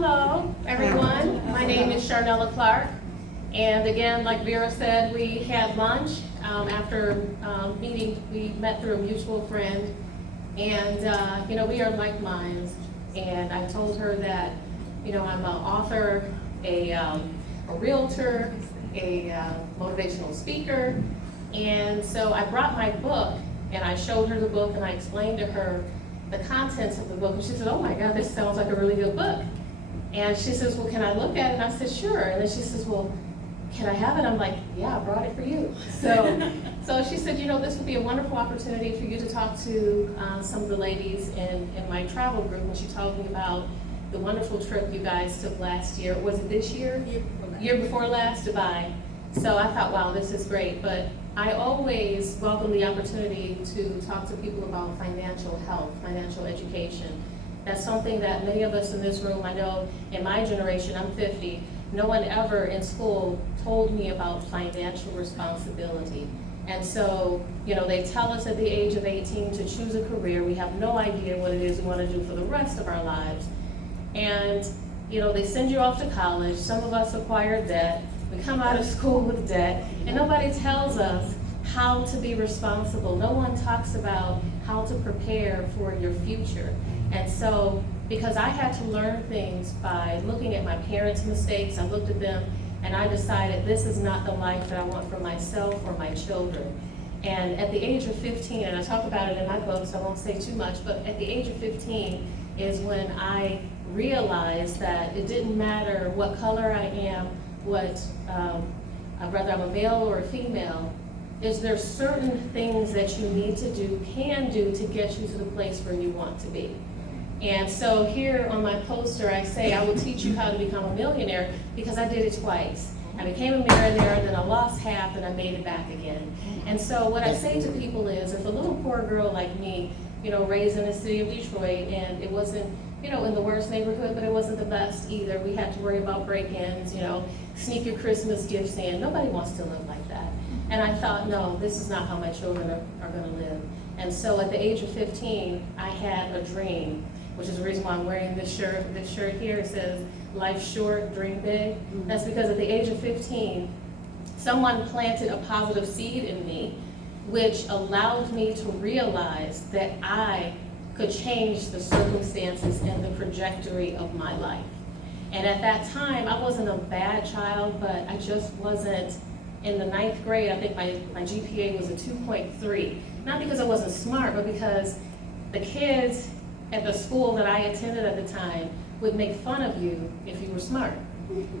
Hello, everyone. My name is Charnella Clark. And again, like Vera said, we had lunch after meeting. We met through a mutual friend. And, we are like minds. And I told her that, I'm an author, a realtor, a motivational speaker. And so I brought my book and I showed her the book and I explained to her the contents of the book. And she said, oh my God, this sounds like a really good book. And she says, well, can I look at it? And I said, sure. And then she says, well, can I have it? I'm like, yeah, I brought it for you. So she said, this would be a wonderful opportunity for you to talk to some of the ladies in my travel group. And she told me about the wonderful trip you guys took last year. Was it this year? Year before last, Dubai. So I thought, wow, this is great. But I always welcome the opportunity to talk to people about financial health, financial education. That's something that many of us in this room, I know in my generation, I'm 50, no one ever in school told me about financial responsibility. And so, they tell us at the age of 18 to choose a career. We have no idea what it is we want to do for the rest of our lives. And, they send you off to college. Some of us acquire debt. We come out of school with debt, and nobody tells us how to be responsible. No one talks about how to prepare for your future. And so, because I had to learn things by looking at my parents' mistakes, I looked at them and I decided this is not the life that I want for myself or my children. And at the age of 15, and I talk about it in my book, so I won't say too much, but at the age of 15 is when I realized that it didn't matter what color I am, whether I'm a male or a female, is there certain things that you need to do, can do to get you to the place where you want to be. And so here on my poster, I say, I will teach you how to become a millionaire because I did it twice. I became a millionaire, then I lost half, and I made it back again. And so what I say to people is, if a little poor girl like me, raised in the city of Detroit, and it wasn't, in the worst neighborhood, but it wasn't the best either. We had to worry about break-ins, sneak your Christmas gifts in. Nobody wants to live like that. And I thought, no, this is not how my children are going to live. And so at the age of 15, I had a dream, which is the reason why I'm wearing this shirt. This shirt here says, "Life short, dream big." That's because at the age of 15, someone planted a positive seed in me, which allowed me to realize that I could change the circumstances and the trajectory of my life. And at that time, I wasn't a bad child, but I just wasn't. In the 9th grade, I think my GPA was a 2.3. Not because I wasn't smart, but because the kids at the school that I attended at the time would make fun of you if you were smart.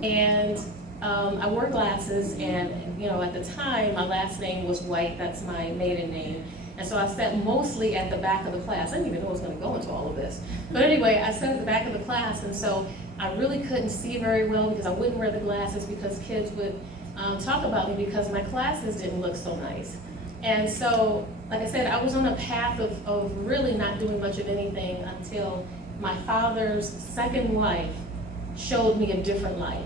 And I wore glasses, and at the time, my last name was White. That's my maiden name. And so I sat mostly at the back of the class. I didn't even know I was going to go into all of this. But anyway, I sat at the back of the class, and so I really couldn't see very well because I wouldn't wear the glasses because kids would talk about me because my classes didn't look so nice. And so, like I said, I was on a path of really not doing much of anything until my father's second wife showed me a different life.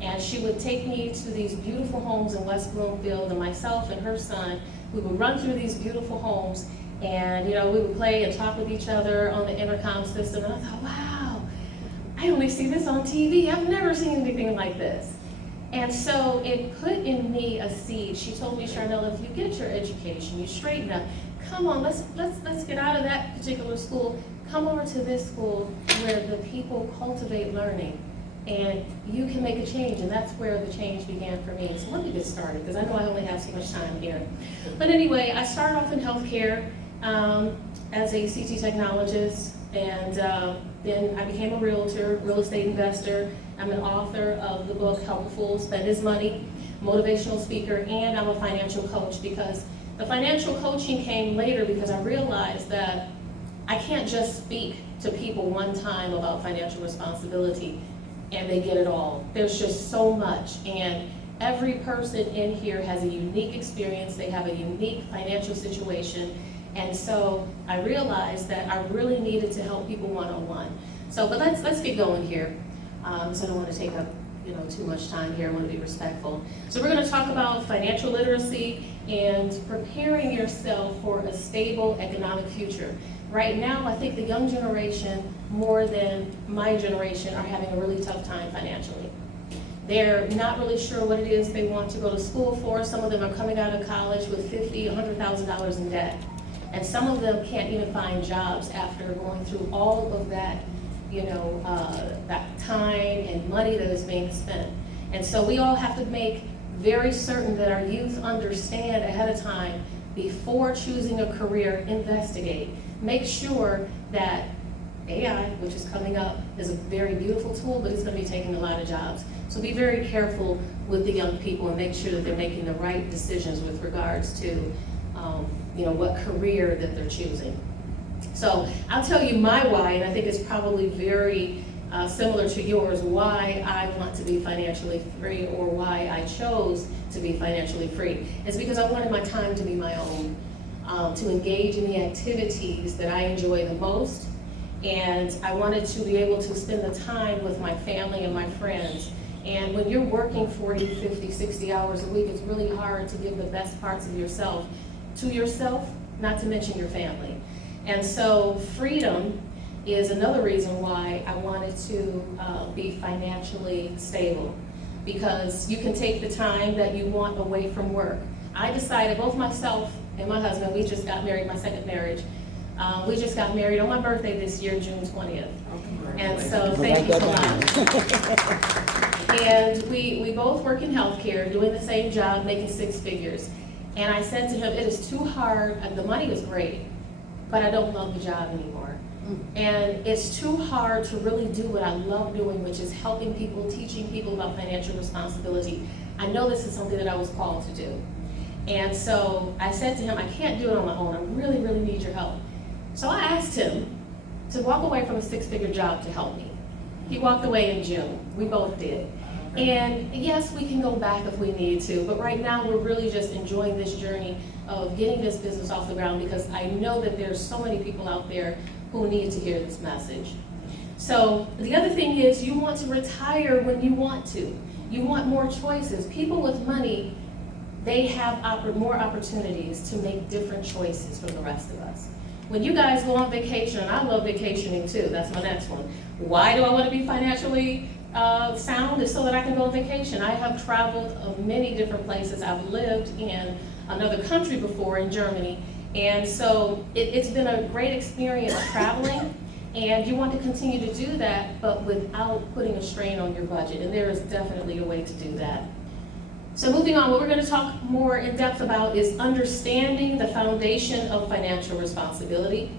And she would take me to these beautiful homes in West Bloomfield, and myself and her son, we would run through these beautiful homes, and we would play and talk with each other on the intercom system. And I thought, wow, I only see this on TV. I've never seen anything like this. And so it put in me a seed. She told me, Charnella, if you get your education, you straighten up, come on, let's get out of that particular school, come over to this school where the people cultivate learning, and you can make a change. And that's where the change began for me. So let me get started, because I know I only have so much time here. But anyway, I started off in healthcare as a CT technologist, and then I became a realtor, real estate investor. I'm an author of the book, Help a Fool Spend His Money, motivational speaker, and I'm a financial coach, because the financial coaching came later because I realized that I can't just speak to people one time about financial responsibility and they get it all. There's just so much, and every person in here has a unique experience. They have a unique financial situation, and so I realized that I really needed to help people one-on-one. So, but let's get going here. So I don't want to take up too much time here. I want to be respectful. So we're going to talk about financial literacy and preparing yourself for a stable economic future. Right now, I think the young generation more than my generation are having a really tough time financially. They're not really sure what it is they want to go to school for. Some of them are coming out of college with $50,000, $100,000 in debt. And some of them can't even find jobs after going through all of that, that time and money that is being spent. And so we all have to make very certain that our youth understand ahead of time, before choosing a career, investigate. Make sure that AI, which is coming up, is a very beautiful tool, but it's going to be taking a lot of jobs. So be very careful with the young people and make sure that they're making the right decisions with regards to what career that they're choosing. So I'll tell you my why, and I think it's probably very similar to yours, why I want to be financially free, or why I chose to be financially free. It's because I wanted my time to be my own, to engage in the activities that I enjoy the most, and I wanted to be able to spend the time with my family and my friends. And when you're working 40, 50, 60 hours a week, it's really hard to give the best parts of yourself to yourself, not to mention your family. And so freedom is another reason why I wanted to be financially stable, because you can take the time that you want away from work. I decided, both myself and my husband, we just got married, my second marriage. We just got married on my birthday this year, June 20th. And so thank you so much. And we both work in healthcare, doing the same job, making six figures. And I said to him, it is too hard, the money was great, but I don't love the job anymore. And it's too hard to really do what I love doing, which is helping people, teaching people about financial responsibility. I know this is something that I was called to do. And so I said to him, I can't do it on my own. I really, really need your help. So I asked him to walk away from a six-figure job to help me. He walked away in June. We both did. And yes, we can go back if we need to, but right now we're really just enjoying this journey of getting this business off the ground, because I know that there's so many people out there who need to hear this message. So the other thing is, you want to retire when you want to. You want more choices. People with money, they have more opportunities to make different choices from the rest of us. When you guys go on vacation, and I love vacationing too, that's my next one. Why do I want to be financially sound? Is so that I can go on vacation. I have traveled many different places. I've lived in another country before, in Germany, and so it's been a great experience traveling, and you want to continue to do that, but without putting a strain on your budget, and there is definitely a way to do that. So moving on, what we're going to talk more in depth about is understanding the foundation of financial responsibility,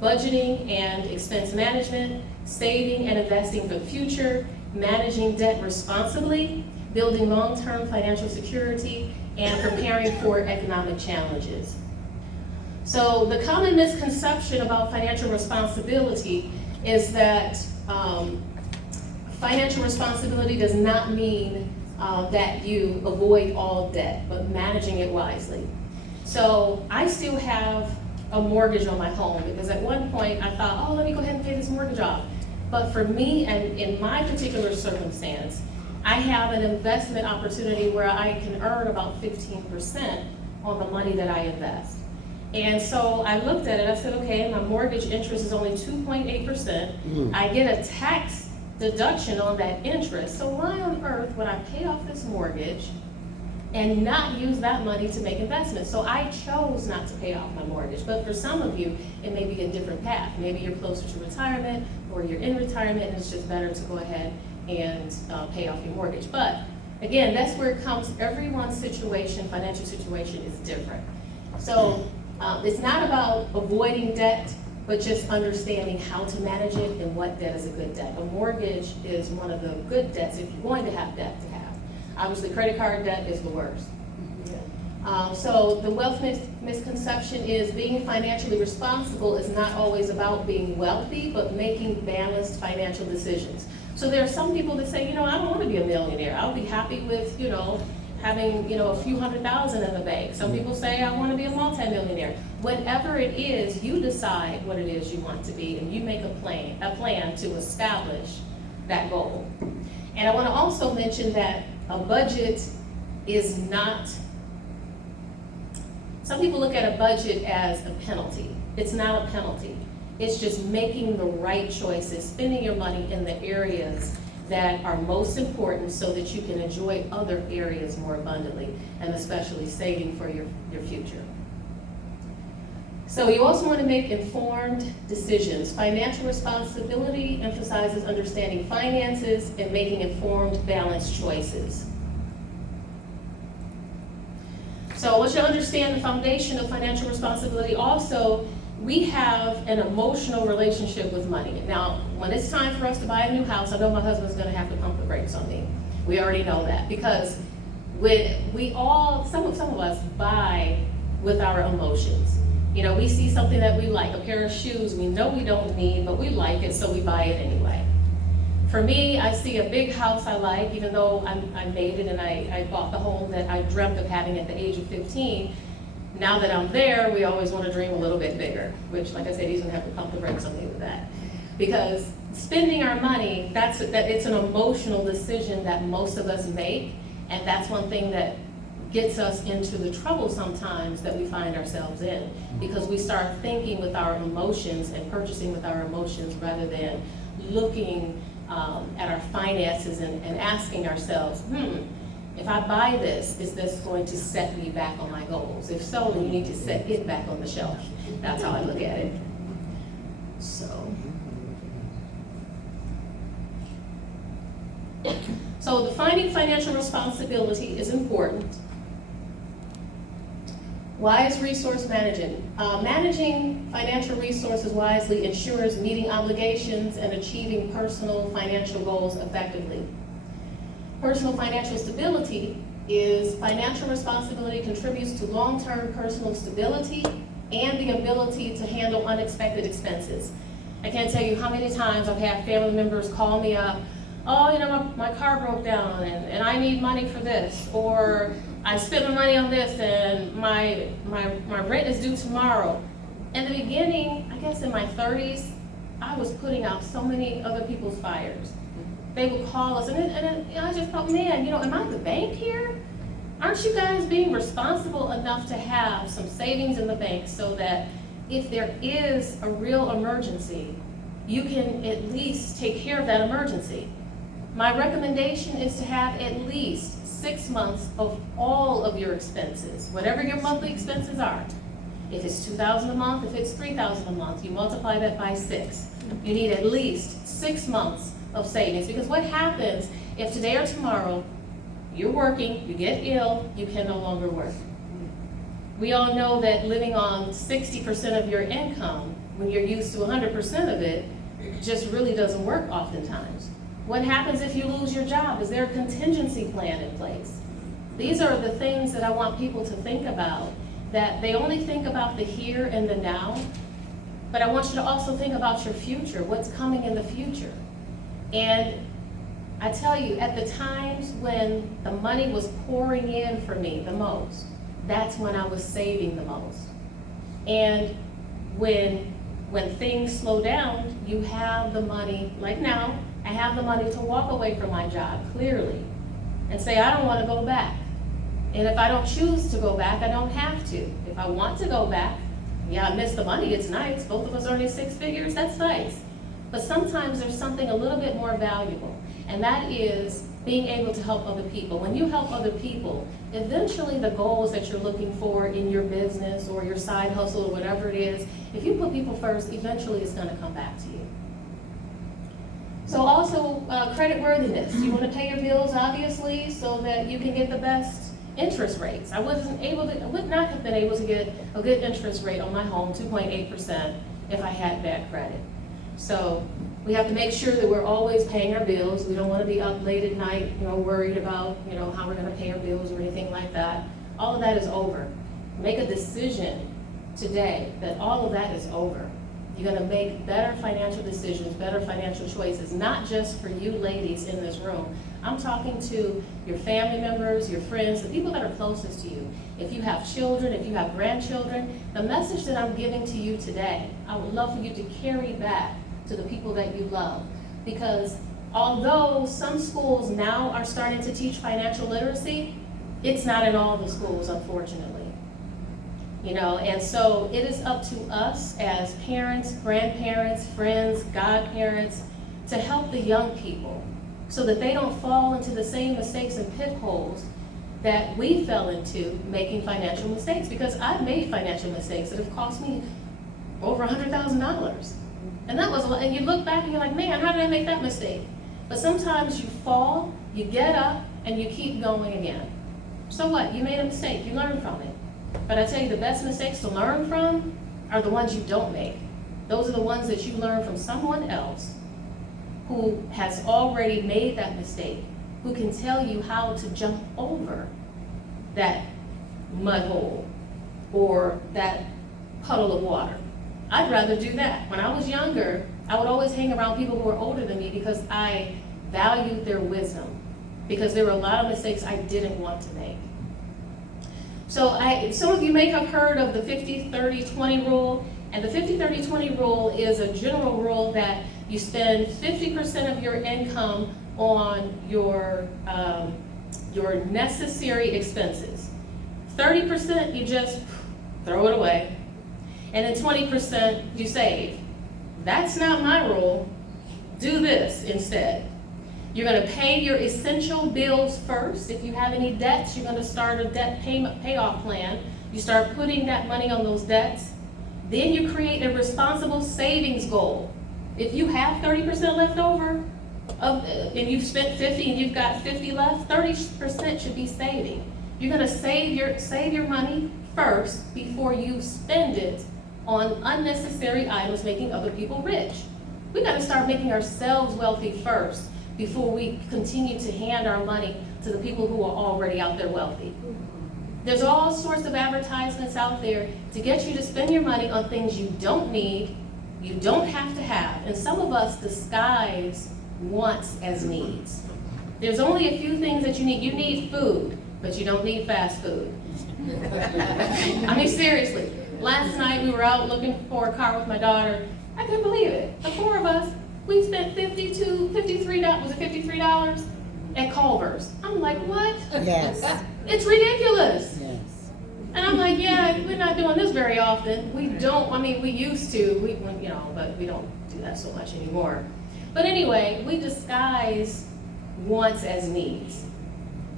budgeting and expense management, saving and investing for the future, managing debt responsibly, building long-term financial security, and preparing for economic challenges. So the common misconception about financial responsibility is that financial responsibility does not mean that you avoid all debt, but managing it wisely. So I still have a mortgage on my home, because at one point I thought, oh, let me go ahead and pay this mortgage off. But for me, and in my particular circumstance, I have an investment opportunity where I can earn about 15% on the money that I invest. And so I looked at it, I said, okay, my mortgage interest is only 2.8%. I get a tax deduction on that interest. So why on earth would I pay off this mortgage and not use that money to make investments? So I chose not to pay off my mortgage. But for some of you, it may be a different path. Maybe you're closer to retirement, or you're in retirement, and it's just better to go ahead and pay off your mortgage. But again, that's where it comes. Everyone's situation, financial situation, is different. So it's not about avoiding debt, but just understanding how to manage it and what debt is a good debt. A mortgage is one of the good debts if you're going to have debt to have. Obviously, credit card debt is the worst. So the wealth misconception is being financially responsible is not always about being wealthy, but making balanced financial decisions. So there are some people that say, I don't want to be a millionaire. I'll be happy with, having, a few $100,000 in the bank. Some people say, I want to be a multimillionaire. Whatever it is, you decide what it is you want to be, and you make a plan to establish that goal. And I want to also mention that a budget is not, some people look at a budget as a penalty. It's not a penalty. It's just making the right choices, spending your money in the areas that are most important so that you can enjoy other areas more abundantly, and especially saving for your future. So you also want to make informed decisions. Financial responsibility emphasizes understanding finances and making informed, balanced choices. So I want you to understand the foundation of financial responsibility. Also, we have an emotional relationship with money. Now, when it's time for us to buy a new house, I know my husband's gonna have to pump the brakes on me. We already know that, because when we all, some of us buy with our emotions. You know, we see something that we like, a pair of shoes we know we don't need, but we like it, so we buy it anyway. For me, I see a big house I like, even though I made it and I bought the home that I dreamt of having at the age of 15. Now that I'm there, we always want to dream a little bit bigger, which, like I said, he's gonna have to pump the brakes on me with that. Because spending our money, it's an emotional decision that most of us make, and that's one thing that gets us into the trouble sometimes that we find ourselves in, because we start thinking with our emotions and purchasing with our emotions rather than looking at our finances and asking ourselves, if I buy this, is this going to set me back on my goals? If so, then you need to set it back on the shelf. That's how I look at it. So defining financial responsibility is important. Wise resource management. Managing financial resources wisely ensures meeting obligations and achieving personal financial goals effectively. Personal financial stability is financial responsibility contributes to long-term personal stability and the ability to handle unexpected expenses. I can't tell you how many times I've had family members call me up, oh, you know, my car broke down and I need money for this, or I spent my money on this and my rent is due tomorrow. In the beginning, I guess in my 30s, I was putting out so many other people's fires. They would call us, and I just thought, man, you know, am I the bank here? Aren't you guys being responsible enough to have some savings in the bank so that if there is a real emergency, you can at least take care of that emergency? My recommendation is to have at least 6 months of all of your expenses, whatever your monthly expenses are. If it's $2,000 a month, if it's $3,000 a month, you multiply that by 6. You need at least 6 months of savings, because what happens if today or tomorrow you're working, you get ill, you can no longer work? We all know that living on 60% of your income when you're used to 100% of it just really doesn't work oftentimes. What happens if you lose your job? Is there a contingency plan in place? These are the things that I want people to think about, that they only think about the here and the now, but I want you to also think about your future, what's coming in the future. And I tell you, at the times when the money was pouring in for me the most, that's when I was saving the most. And when things slow down, you have the money, like now, I have the money to walk away from my job clearly and say, I don't want to go back. And if I don't choose to go back, I don't have to. If I want to go back, yeah, I miss the money, it's nice. Both of us earning 6 figures, that's nice. But sometimes there's something a little bit more valuable, and that is being able to help other people. When you help other people, eventually the goals that you're looking for in your business or your side hustle or whatever it is, if you put people first, eventually it's gonna come back to you. So also, credit worthiness. You want to pay your bills, obviously, so that you can get the best interest rates. I would not have been able to get a good interest rate on my home, 2.8%, if I had bad credit. So we have to make sure that we're always paying our bills. We don't want to be up late at night, you know, worried about, you know, how we're going to pay our bills or anything like that. All of that is over. Make a decision today that all of that is over. You're going to make better financial decisions, better financial choices, not just for you ladies in this room. I'm talking to your family members, your friends, the people that are closest to you. If you have children, if you have grandchildren, the message that I'm giving to you today, I would love for you to carry back to the people that you love. Because although some schools now are starting to teach financial literacy, it's not in all the schools, unfortunately. And so it is up to us as parents, grandparents, friends, godparents to help the young people so that they don't fall into the same mistakes and pitfalls that we fell into making financial mistakes, because I've made financial mistakes that have cost me over $100,000. And that was a lot. And you look back and you're like, man, how did I make that mistake? But sometimes you fall, you get up, and you keep going again. So what? You made a mistake, you learn from it. But I tell you, the best mistakes to learn from are the ones you don't make. Those are the ones that you learn from someone else who has already made that mistake, who can tell you how to jump over that mud hole or that puddle of water. I'd rather do that. When I was younger, I would always hang around people who were older than me because I valued their wisdom, because there were a lot of mistakes I didn't want to make. So some of you may have heard of the 50-30-20 rule, and the 50-30-20 rule is a general rule that you spend 50% of your income on your necessary expenses. 30% you just throw it away, and then 20% you save. That's not my rule. Do this instead. You're going to pay your essential bills first. If you have any debts, you're going to start a debt payoff plan. You start putting that money on those debts. Then you create a responsible savings goal. If you have 30% left over, and you've spent 50 and you've got 50 left, 30% should be saving. You're going to save your money first before you spend it on unnecessary items making other people rich. We got to start making ourselves wealthy first before we continue to hand our money to the people who are already out there wealthy. There's all sorts of advertisements out there to get you to spend your money on things you don't need, you don't have to have, and some of us disguise wants as needs. There's only a few things that you need. You need food, but you don't need fast food. I mean, seriously. Last night we were out looking for a car with my daughter. I couldn't believe it. The four of us, we spent $53, was it $53 at Culver's. I'm like, what? Yes. It's ridiculous. Yes. And I'm like, yeah, we're not doing this very often. We don't, I mean, we used to, but we don't do that so much anymore. But anyway, we disguise wants as needs.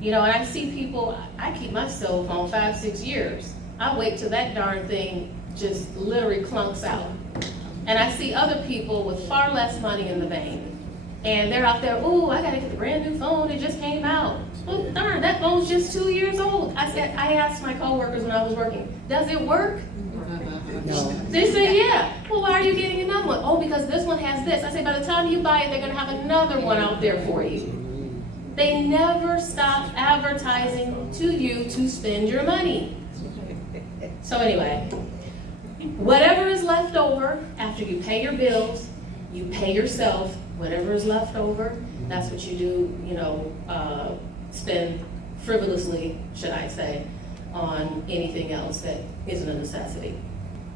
And I see people, I keep my cell phone 5-6 years. I wait till that darn thing just literally clunks out. And I see other people with far less money in the bank. And they're out there, ooh, I gotta get the brand new phone, it just came out. Well, darn, that phone's just 2 years old. I asked my coworkers when I was working, does it work? No. They say, yeah. Well, why are you getting another one? Oh, because this one has this. I say, by the time you buy it, they're gonna have another one out there for you. They never stop advertising to you to spend your money. So anyway, whatever is left over after you pay your bills, you pay yourself, whatever is left over, that's what you do, spend frivolously, should I say, on anything else that isn't a necessity.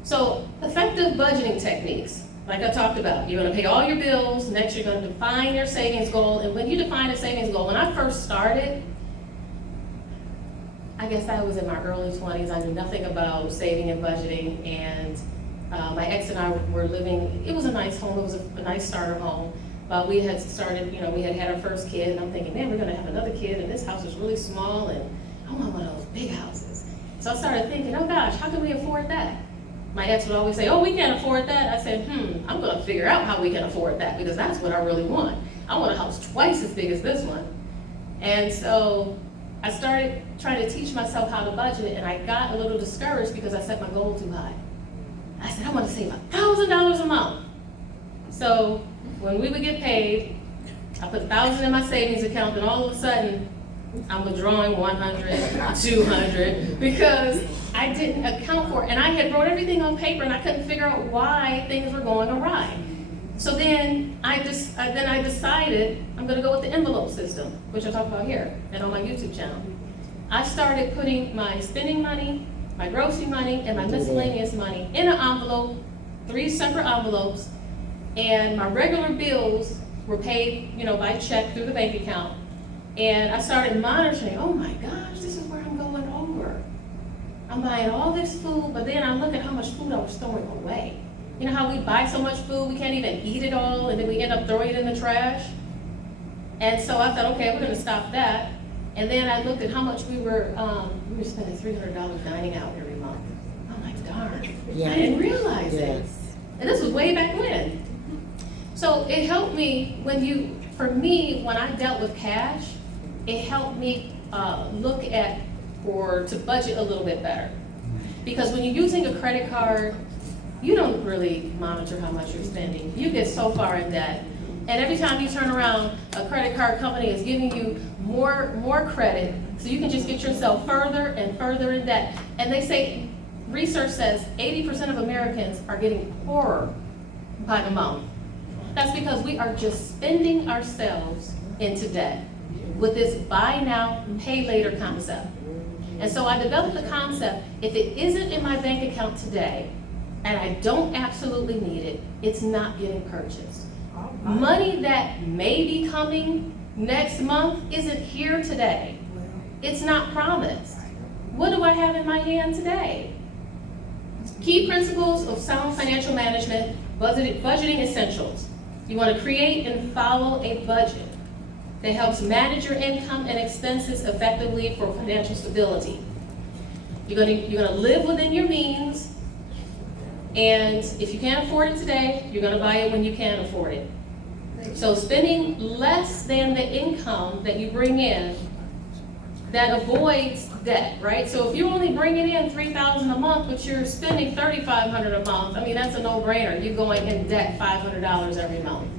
So effective budgeting techniques, like I talked about, you're going to pay all your bills, next you're going to define your savings goal, and when you define a savings goal, when I first started, I guess I was in my early 20s, I knew nothing about saving and budgeting, and my ex and I were living, it was a nice home, it was a nice starter home, but we had started, we had our first kid, and I'm thinking, man, we're going to have another kid, and this house is really small, and I want one of those big houses. So I started thinking, oh gosh, how can we afford that? My ex would always say, oh, we can't afford that. I said, I'm going to figure out how we can afford that, because that's what I really want. I want a house twice as big as this one. And so I started trying to teach myself how to budget, and I got a little discouraged because I set my goal too high. I said, I want to save $1,000 a month. So when we would get paid, I put $1,000 in my savings account, and all of a sudden, I'm withdrawing 100, 200, because I didn't account for it. And I had wrote everything on paper, and I couldn't figure out why things were going awry. So then I decided I'm going to go with the envelope system, which I talk about here and on my YouTube channel. I started putting my spending money, my grocery money, and my miscellaneous money in an envelope, 3 separate envelopes, and my regular bills were paid, by check through the bank account. And I started monitoring, oh my gosh, this is where I'm going over. I'm buying all this food, but then I look at how much food I was throwing away. You know how we buy so much food, we can't even eat it all, and then we end up throwing it in the trash? And so I thought, okay, we're gonna stop that. And then I looked at how much we were spending $300 dining out every month. I'm like, darn, Yeah. I didn't realize it. Yes. And this was way back when. So it helped me for me, when I dealt with cash, it helped me look at or to budget a little bit better. Because when you're using a credit card, you don't really monitor how much you're spending. You get so far in debt. And every time you turn around, a credit card company is giving you more credit, so you can just get yourself further and further in debt. And they say, research says 80% of Americans are getting poorer by the month. That's because we are just spending ourselves into debt with this buy now, pay later concept. And so I developed the concept, if it isn't in my bank account today, and I don't absolutely need it, it's not getting purchased. Money that may be coming next month isn't here today. It's not promised. What do I have in my hand today? Key principles of sound financial management, budgeting essentials. You want to create and follow a budget that helps manage your income and expenses effectively for financial stability. You're going to live within your means, and if you can't afford it today, you're going to buy it when you can afford it. So spending less than the income that you bring in, that avoids debt, right? So if you're only bringing in $3,000 a month, but you're spending $3,500 a month, I mean, that's a no-brainer. You're going in debt $500 every month.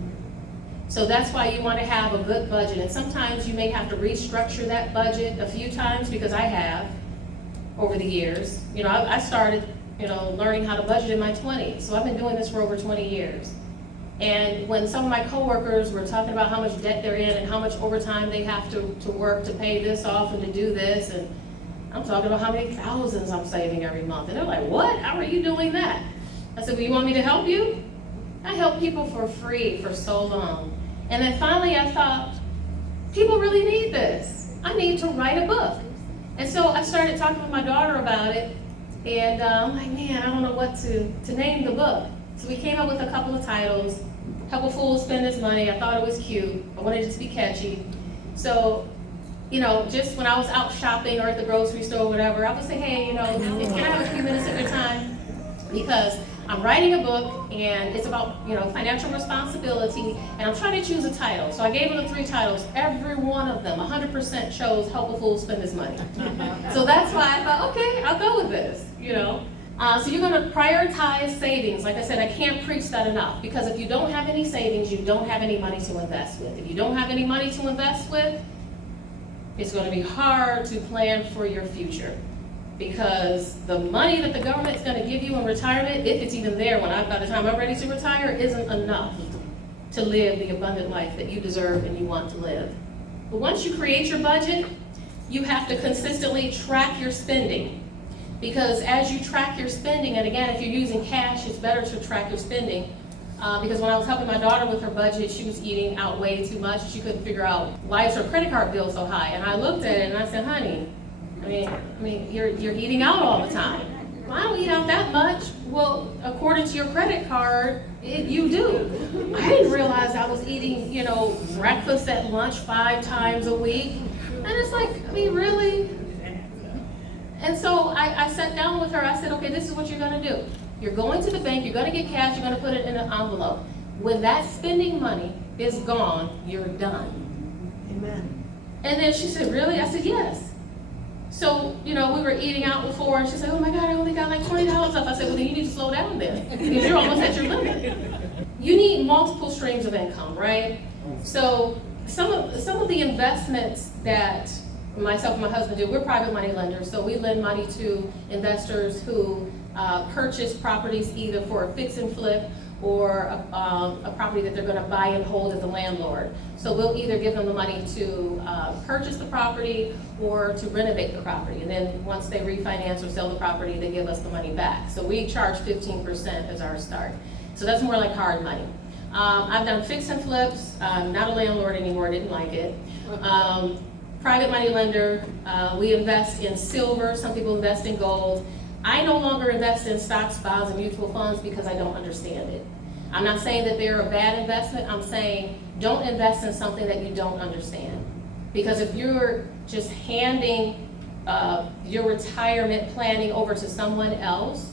So that's why you want to have a good budget. And sometimes you may have to restructure that budget a few times, because I have over the years. You know, I started, learning how to budget in my 20s. So I've been doing this for over 20 years. And when some of my coworkers were talking about how much debt they're in and how much overtime they have to work to pay this off and to do this, and I'm talking about how many thousands I'm saving every month. And they're like, what? How are you doing that? I said, well, you want me to help you? I help people for free for so long. And then finally I thought, people really need this. I need to write a book. And so I started talking with my daughter about it, and I'm like, man, I don't know what to name the book. So we came up with a couple of titles. Help a Fool Spend His Money. I thought it was cute. I wanted it to be catchy. So, just when I was out shopping or at the grocery store or whatever, I would say, hey, can I have a few minutes of your time? Because I'm writing a book, and it's about, financial responsibility, and I'm trying to choose a title. So I gave them the 3 titles. Every one of them, 100% chose Help a Fool Spend His Money. So that's why I thought, okay, I'll go with this, So you're going to prioritize savings. Like I said, I can't preach that enough, because if you don't have any savings, you don't have any money to invest with. If you don't have any money to invest with, it's going to be hard to plan for your future, because the money that the government's going to give you in retirement, if it's even there by the time I'm ready to retire, isn't enough to live the abundant life that you deserve and you want to live. But once you create your budget, you have to consistently track your spending. Because as you track your spending, and again, if you're using cash, it's better to track your spending. Because when I was helping my daughter with her budget, she was eating out way too much. She couldn't figure out, why is her credit card bill so high? And I looked at it and I said, honey, I mean, you're eating out all the time. Well, I don't eat out that much. Well, according to your credit card, you do. I didn't realize I was eating, breakfast at lunch 5 times a week. And it's like, really? And so I sat down with her. I said, okay, this is what you're going to do. You're going to the bank. You're going to get cash. You're going to put it in an envelope. When that spending money is gone, you're done. Amen. And then she said, really? I said, yes. So, we were eating out before, and she said, oh my God, I only got like $20 off. I said, well, then you need to slow down then, because you're almost at your limit. You need multiple streams of income, right? So some of the investments that myself and my husband do, we're private money lenders, so we lend money to investors who purchase properties either for a fix and flip or a property that they're going to buy and hold as a landlord. So we'll either give them the money to purchase the property or to renovate the property. And then once they refinance or sell the property, they give us the money back. So we charge 15% as our start. So that's more like hard money. I've done fix and flips. I'm not a landlord anymore, didn't like it. private money lender. We invest in silver. Some people invest in gold. I no longer invest in stocks, bonds, and mutual funds because I don't understand it. I'm not saying that they're a bad investment. I'm saying don't invest in something that you don't understand. Because if you're just handing your retirement planning over to someone else,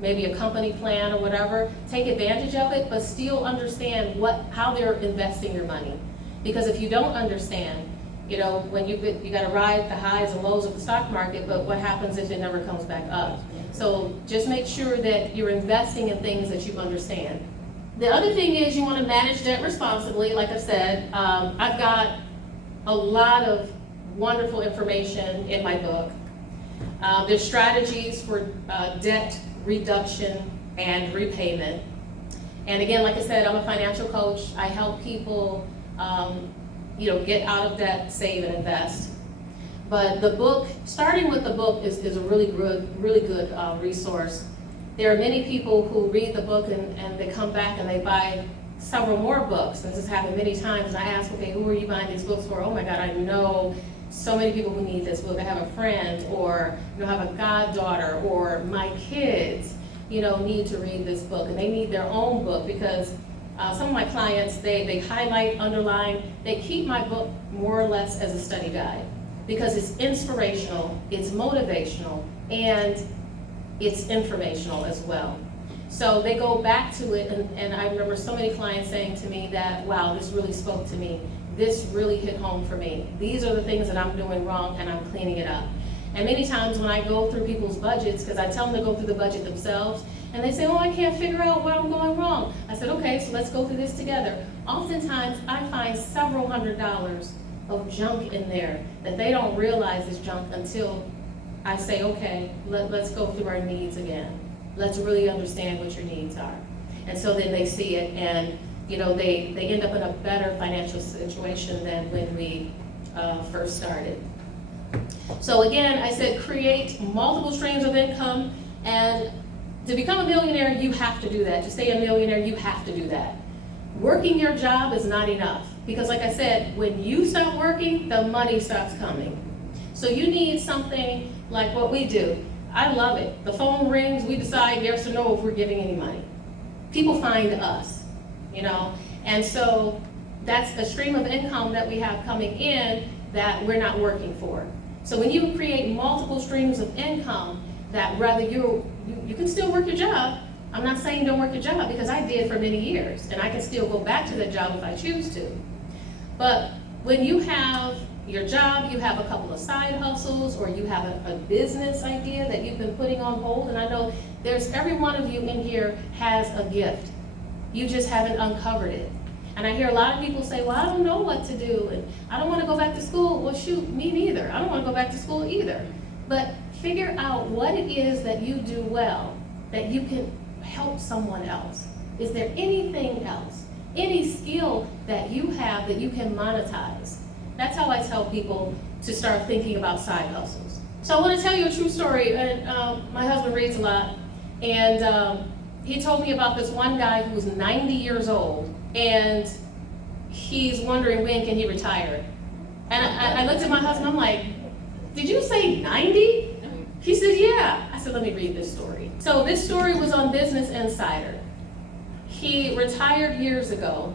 maybe a company plan or whatever, take advantage of it, but still understand how they're investing your money. Because if you don't understand, you know, when you got to ride the highs and lows of the stock market, but what happens if it never comes back up? So just make sure that you're investing in things that you understand. The other thing is you want to manage debt responsibly. Like I said, I've got a lot of wonderful information in my book. There's strategies for debt reduction and repayment. And again, like I said, I'm a financial coach. I help people get out of debt, save, and invest. But the book, starting with the book, is a really good resource. There are many people who read the book and they come back and they buy several more books. This has happened many times, and I ask, okay, who are you buying these books for? Oh my God, I know so many people who need this book. I have a friend, or have a goddaughter, or my kids, need to read this book, and they need their own book because some of my clients, they highlight, underline, they keep my book more or less as a study guide because it's inspirational, it's motivational, and it's informational as well. So they go back to it, and I remember so many clients saying to me that, wow, this really spoke to me. This really hit home for me. These are the things that I'm doing wrong, and I'm cleaning it up. And many times when I go through people's budgets, because I tell them to go through the budget themselves, and they say, oh, I can't figure out where I'm going wrong. I said, okay, so let's go through this together. Oftentimes, I find several $100s of junk in there that they don't realize is junk until I say, okay, let's go through our needs again. Let's really understand what your needs are. And so then they see it, and they end up in a better financial situation than when we first started. So again, I said create multiple streams of income, and to become a millionaire, you have to do that. To stay a millionaire, you have to do that. Working your job is not enough, because like I said, when you stop working, the money stops coming. So you need something like what we do. I love it. The phone rings, we decide yes or no if we're giving any money. People find us, and so that's a stream of income that we have coming in that we're not working for. So when you create multiple streams of income, that rather you can still work your job. I'm not saying don't work your job, because I did for many years, and I can still go back to that job if I choose to. But when you have your job, you have a couple of side hustles, or you have a business idea that you've been putting on hold, and I know every one of you in here has a gift. You just haven't uncovered it. And I hear a lot of people say, well, I don't know what to do, and I don't want to go back to school. Well, shoot, me neither. I don't want to go back to school either. But figure out what it is that you do well, that you can help someone else. Is there anything else, any skill that you have that you can monetize? That's how I tell people to start thinking about side hustles. So I want to tell you a true story. And my husband reads a lot, and he told me about this one guy who was 90 years old, and he's wondering when can he retire. And I looked at my husband, I'm like, did you say 90? He said, yeah. I said, let me read this story. So this story was on Business Insider. He retired years ago.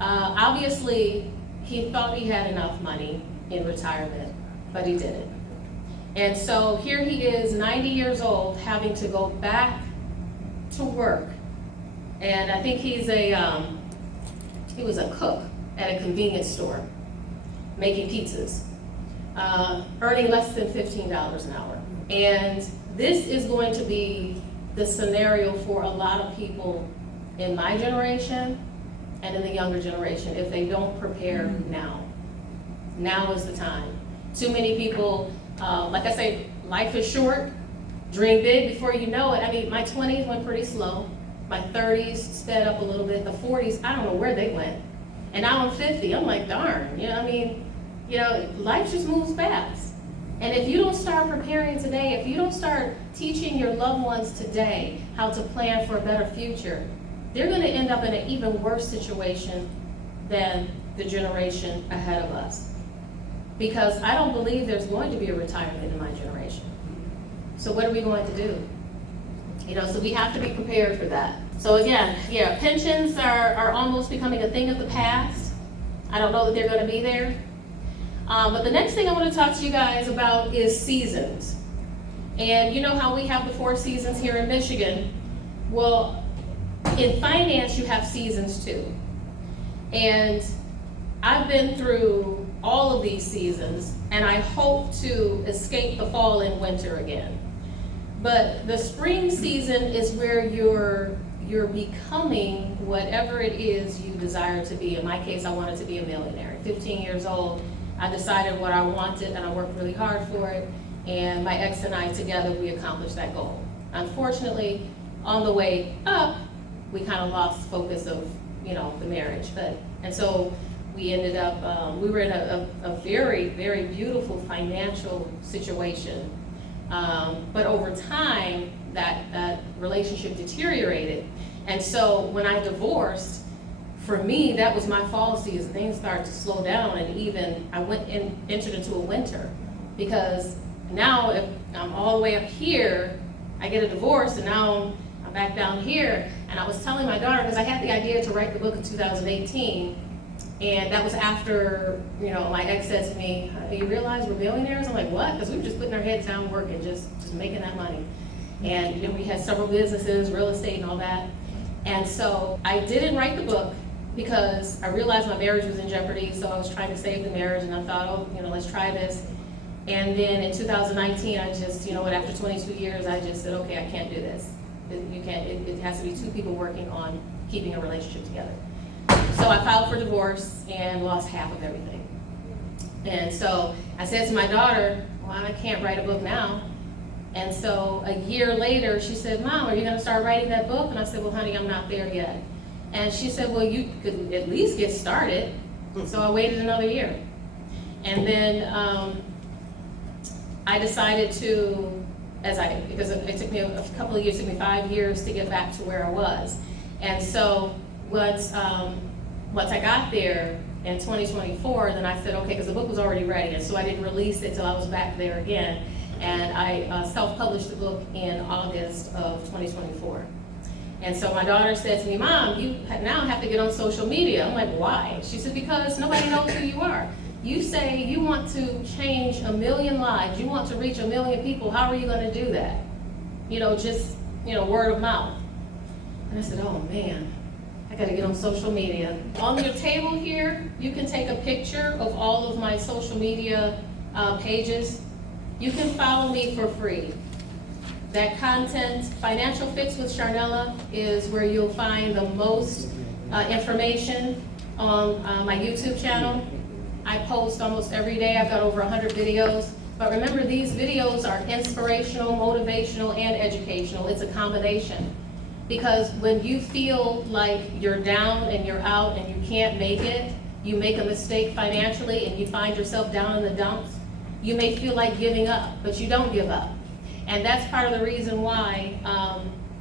Obviously, he thought he had enough money in retirement, but he didn't. And so here he is, 90 years old, having to go back to work. And I think he was a cook at a convenience store, making pizzas, earning less than $15 an hour. And this is going to be the scenario for a lot of people in my generation and in the younger generation if they don't prepare now. Now is the time. Too many people, like I say, life is short. Dream big before you know it. I mean, my 20s went pretty slow. My 30s sped up a little bit. The 40s, I don't know where they went. And now I'm 50. I'm like, darn. Life just moves fast. And if you don't start preparing today, if you don't start teaching your loved ones today how to plan for a better future, they're going to end up in an even worse situation than the generation ahead of us. because I don't believe there's going to be a retirement in my generation. So what are we going to do? So we have to be prepared for that. So again, yeah, pensions are almost becoming a thing of the past. I don't know that they're going to be there. But the next thing I want to talk to you guys about is seasons. And you know how we have the 4 seasons here in Michigan? Well, in finance, you have seasons too. And I've been through all of these seasons, and I hope to escape the fall and winter again. But the spring season is where you're becoming whatever it is you desire to be. In my case, I wanted to be a millionaire. At 15 years old, I decided what I wanted, and I worked really hard for it. And my ex and I together, we accomplished that goal. Unfortunately, on the way up, we kind of lost focus of, the marriage. And so we ended up, we were in a very, very beautiful financial situation. But over time, that relationship deteriorated. And so when I divorced, for me, that was my fall season. Things started to slow down, and even I entered into a winter, because now if I'm all the way up here, I get a divorce, and now I'm back down here. And I was telling my daughter, because I had the idea to write the book in 2018, and that was after, my ex said to me, you realize we're millionaires? I'm like, what? Because we were just putting our heads down working, just making that money. And we had several businesses, real estate and all that. And so I didn't write the book because I realized my marriage was in jeopardy, so I was trying to save the marriage, and I thought, let's try this. And then in 2019, I just, after 22 years, I just said, okay, I can't do this. You can't, it has to be 2 people working on keeping a relationship together. So I filed for divorce and lost half of everything. And so I said to my daughter, well, I can't write a book now. And so a year later, she said, Mom, are you going to start writing that book? And I said, well, honey, I'm not there yet. And she said, well, you could at least get started. So I waited another year. And then I decided to, because it took me a couple of years, it took me 5 years to get back to where I was. And so once I got there in 2024, then I said, okay, because the book was already ready, and so I didn't release it till I was back there again. And I self-published the book in August of 2024. And so my daughter said to me, Mom, you now have to get on social media. I'm like, why? She said, because nobody knows who you are. You say you want to change 1 million lives. You want to reach 1 million people. How are you going to do that? Just word of mouth. And I said, oh man, I got to get on social media. On your table here, you can take a picture of all of my social media pages. You can follow me for free. That content, Financial Fix with Sharnella, is where you'll find the most information on my YouTube channel. I post almost every day. I've got over 100 videos. But remember, these videos are inspirational, motivational, and educational. It's a combination. Because when you feel like you're down and you're out and you can't make it, you make a mistake financially and you find yourself down in the dumps, you may feel like giving up, but you don't give up. And that's part of the reason why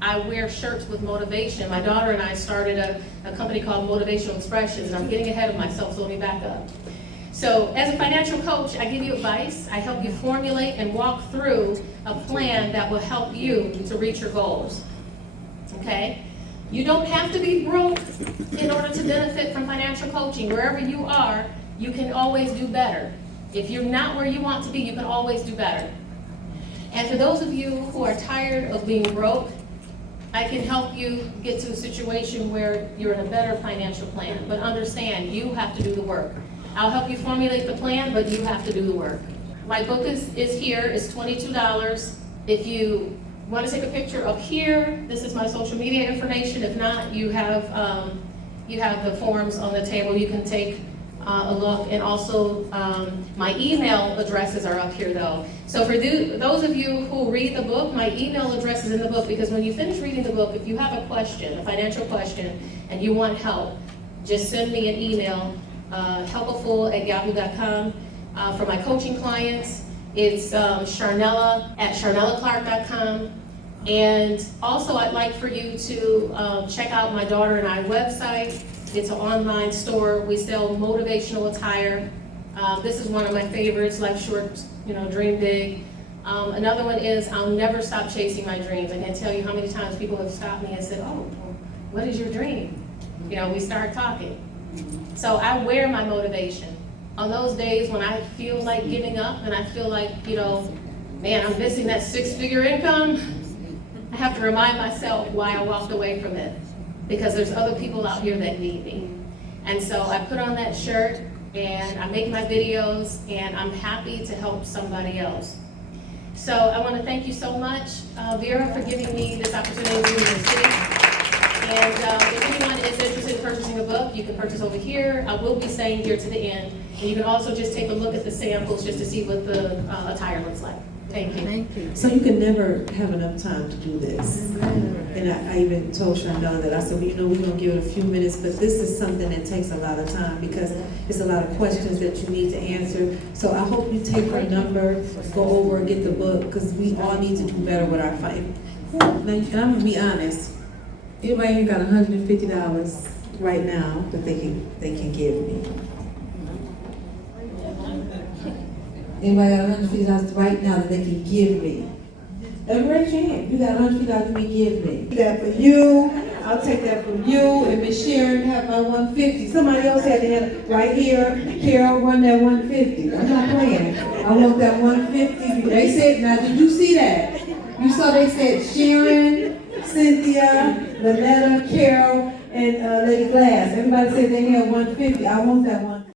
I wear shirts with motivation. My daughter and I started a company called Motivational Expressions, and I'm getting ahead of myself, so let me back up. So as a financial coach, I give you advice. I help you formulate and walk through a plan that will help you to reach your goals. Okay? You don't have to be broke in order to benefit from financial coaching. Wherever you are, you can always do better. If you're not where you want to be, you can always do better. And for those of you who are tired of being broke, I can help you get to a situation where you're in a better financial plan. But understand, you have to do the work. I'll help you formulate the plan, but you have to do the work. My book is here. It's $22. If you want to take a picture up here, this is my social media information. If not, you have the forms on the table. You can take a look, and also my email addresses are up here though. So for those of you who read the book, my email address is in the book, because when you finish reading the book, if you have a question, a financial question, and you want help, just send me an email, helpful@yahoo.com. For my coaching clients, it's Sharnella@sharnellaclark.com. And also I'd like for you to check out my daughter and I website. It's an online store. We sell motivational attire. This is one of my favorites, Life Short, Dream Big. Another one is, I'll never stop chasing my dreams. I can't tell you how many times people have stopped me and said, oh, well, what is your dream? We start talking. So I wear my motivation. On those days when I feel like giving up and I feel like, man, I'm missing that 6-figure income, I have to remind myself why I walked away from it. Because there's other people out here that need me. And so I put on that shirt and I make my videos and I'm happy to help somebody else. So I want to thank you so much, Vera, for giving me this opportunity to speak. And if anyone is interested in purchasing a book, you can purchase over here. I will be staying here to the end. And you can also just take a look at the samples just to see what the attire looks like. Thank you. Thank you. So you can never have enough time to do this. And I even told Shondell that I said, we're going to give it a few minutes, but this is something that takes a lot of time because it's a lot of questions that you need to answer. So I hope you take her number, go over and get the book, because we all need to do better with our fight. Now, and I'm going to be honest, anybody ain't got $150 right now that they can give me? Anybody got $150 right now that they can give me? Raise your hand. You got $150 you can give me. That for you. I'll take that from you. And Miss Sharon have my $150. Somebody else had to have right here. Carol, run that $150. I'm not playing. I want that $150. They said, now did you see that? You saw they said Sharon, Cynthia, Lynetta, Carol, and Lady Glass. Everybody said they had $150. I want that $150.